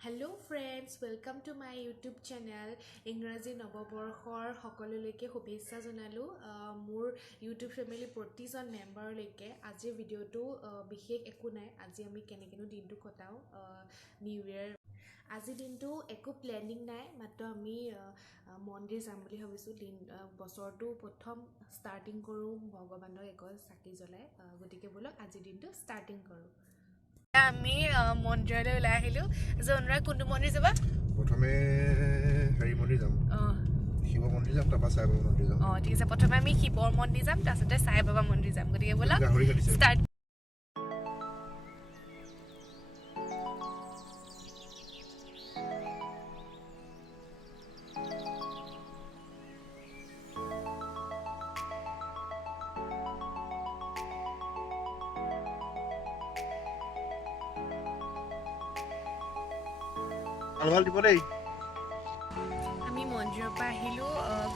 Hello friends, welcome to my YouTube channel. ইংৰাজী নৱবৰ্ষৰ সকলোলৈকে শুভেচ্ছা জনালো মোৰ YouTube ফেমিলি প্ৰতিজন মেম্বাৰলৈকে আজিৰ ভিডিঅ'টো বিশেষ একো নাই আজি আমি কেনেকেনো দিনটো কটাও নিউ ইয়াৰ আজি দিনটো একো প্লেনিং নাই মাত্ৰ আমি মন্দিৰ যাম বুলি ভাবিছো দিন বছৰটো প্ৰথম ষ্টাৰ্টিং কৰো ভগৱানক একল চাকি জ্বলাই গতিকে বলক আজি দিনটো ষ্টাৰ্টিং কৰো আমি মন্দিৰলৈ ওলাই আহিলো জনৰা কোনটো মন্দিৰ যাবা প্ৰথমে হেৰি মন্দিৰ যাম শিৱ মন্দিৰ যাম তাৰপৰা সাই বাবা মন্দিৰ যাম ঠিক আছে প্ৰথমে আমি শিৱৰ মন্দিৰ যাম তাৰপিছতে সাই বাবা মন্দিৰ যাম গতিকে বলা ষ্টাৰ্ট ভাল দিব দেই আমি মন্দিৰৰ পৰা আহিলো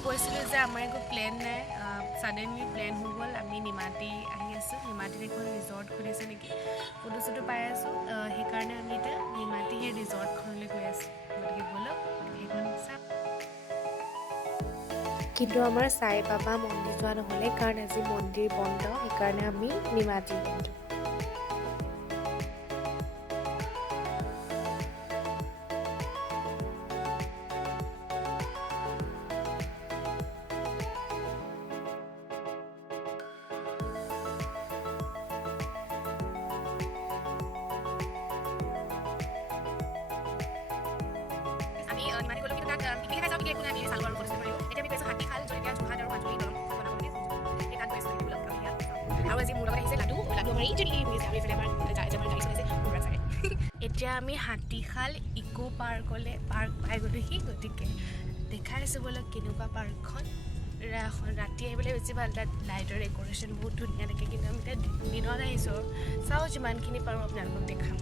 কৈছিলো যে আমাৰ একো প্লেন নাই সাডেনলি প্লেন হৈ গ'ল আমি নিমাতী আহি আছো নিমাতীত এখন ৰিজৰ্ট খুলিছে নেকি ফটো চটো পাই আছো সেইকাৰণে আমি এতিয়া নিমাতী সেই ৰিজৰ্টখনলৈ গৈ আছো গতিকে বলক সেইখন চাম কিন্তু আমাৰ সাই বাবা মন্দিৰ যোৱা নহ'লে কাৰণ আজি মন্দিৰ বন্ধ সেইকাৰণে আমি নিমাতী গ'লো এতিয়া আমি হাতীখাল ইকো পাৰ্কলৈ পাৰ্ক পাই গ'লোহি গতিকে দেখাই আছোঁ বলক কেনেকুৱা পাৰ্কখন ৰাতি আহিবলৈ বেছি ভাল তাত লাইটৰ ডেক'ৰেশ্যন বহুত ধুনীয়া থাকে কিন্তু আমি তাত দিনত আহিছোঁ চাওঁ যিমানখিনি পাৰোঁ আপোনালোকক দেখাম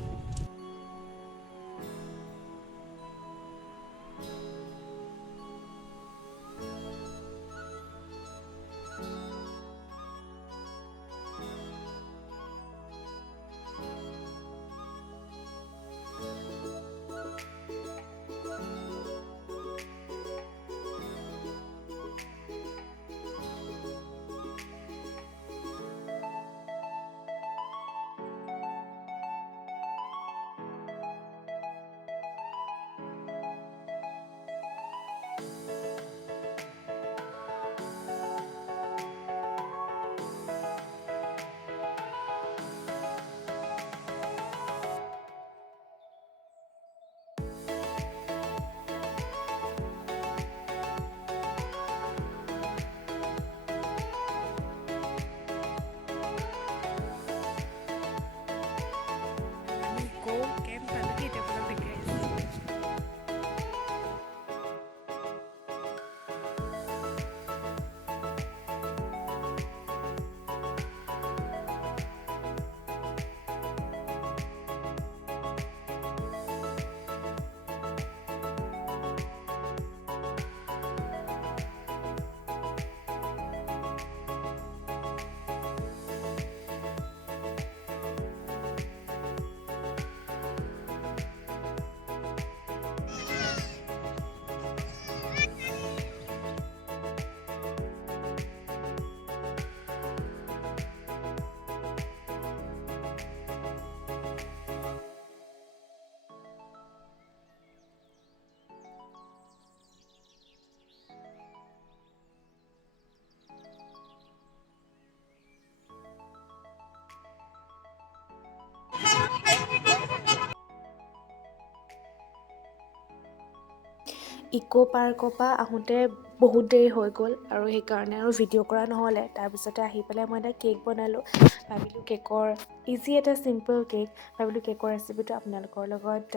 ইকো পাৰ্কৰ পৰা আহোঁতে বহুত দেৰি হৈ গ'ল আৰু সেইকাৰণে আৰু ভিডিঅ' কৰা নহ'লে তাৰপিছতে আহি পেলাই মই এটা কেক বনালোঁ ভাবিলোঁ কেকৰ ইজি এটা চিম্পল কেক ভাবিলোঁ কেকৰ ৰেচিপিটো আপোনালোকৰ লগত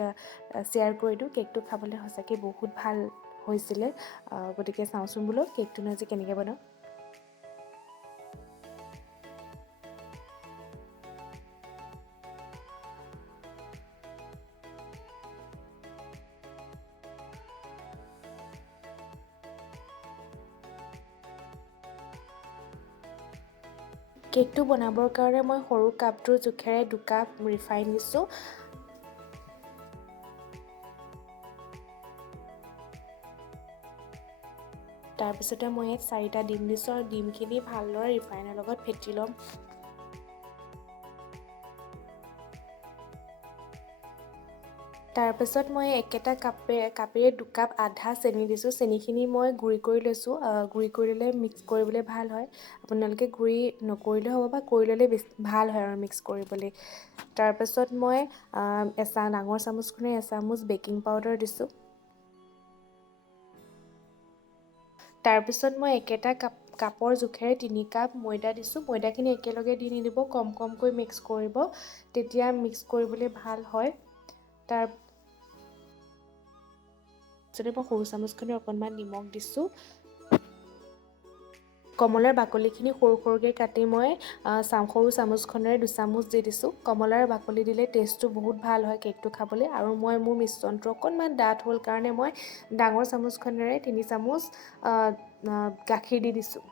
শ্বেয়াৰ কৰি দিওঁ কেকটো খাবলৈ সঁচাকৈ বহুত ভাল হৈছিলে গতিকে চাওঁচোন বোলো কেকটোনো আজি কেনেকৈ বনাওঁ কেকটো বনাবৰ কাৰণে মই সৰু কাপটোৰ জোখেৰে 2 কাপ ৰিফাইন দিছোঁ তাৰপিছতে মই ইয়াত 4টা ডিম দিছোঁ আৰু ডিমখিনি ভালদৰে ৰিফাইনৰ লগত ফেটি ল'ম। তাৰপিছত মই একেটা কাপেৰে 2 কাপ আধা চেনি দিছোঁ। চেনিখিনি মই গুড়ি কৰি লৈছোঁ। গুড়ি কৰি ল'লে মিক্স কৰিবলৈ ভাল হয়। আপোনালোকে গুড়ি নকৰিলেও হ'ব বা কৰি ল'লে বেছি ভাল হয় আৰু মিক্স কৰিবলৈ। তাৰপিছত মই ডাঙৰ চামুচখনে এচামুচ বেকিং পাউডাৰ দিছোঁ। তাৰপিছত মই একেটা কাপৰ জোখেৰে 3 কাপ ময়দা দিছোঁ। ময়দাখিনি একেলগে দি নিদিব, কম কমকৈ মিক্স কৰিব, তেতিয়া মিক্স কৰিবলৈ ভাল হয়। তাৰপিছতে মই সৰু চামুচখনে অকণমান নিমখ দিছোঁ। কমলাৰ বাকলিখিনি সৰু সৰুকৈ কাটি মই সৰু চামুচখনেৰে 2 চামুচ দি দিছোঁ। কমলাৰ বাকলি দিলে টেষ্টটো বহুত ভাল হয় কেকটো খাবলৈ। আৰু মই মোৰ মিশ্ৰণটো অকণমান ডাঠ হ'ল কাৰণে মই ডাঙৰ চামুচখনেৰে 3 চামুচ গাখীৰ দি দিছোঁ।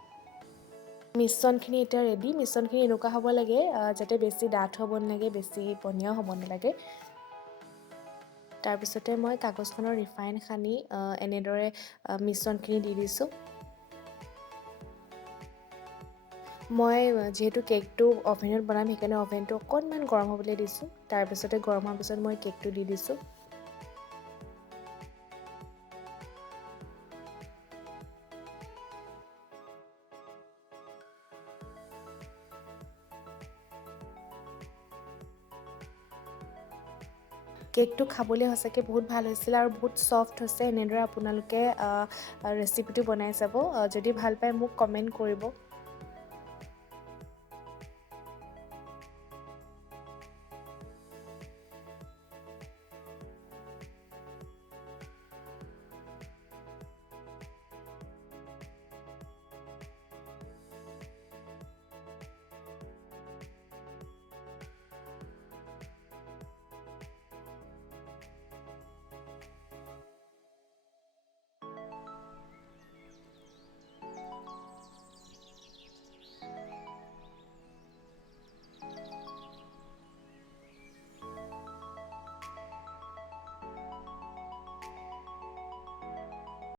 মিশ্ৰণখিনি এতিয়া ৰেডি। মিশ্ৰণখিনি এনেকুৱা হ'ব লাগে যাতে বেছি ডাঠ হ'ব নালাগে, বেছি পনীয়াও হ'ব নালাগে। তাৰপিছতে মই কাগজখনৰ ৰিফাইন সানি এনেদৰে মিশ্ৰণখিনি দি দিছোঁ। মই যিহেতু কেকটো অভেনত বনাম, সেইকাৰণে অভেনটো অকণমান গৰম হ'বলৈ দিছোঁ। তাৰপিছতে গৰম হোৱাৰ পিছত মই কেকটো দি দিছোঁ। কেকটো খাবলৈ সঁচাকৈ বহুত ভাল হৈছিলে আৰু বহুত ছফ্ট হৈছে। এনেদৰে আপোনালোকে ৰেচিপিটো বনাই চাব। যদি ভাল পায় মোক কমেণ্ট কৰিব।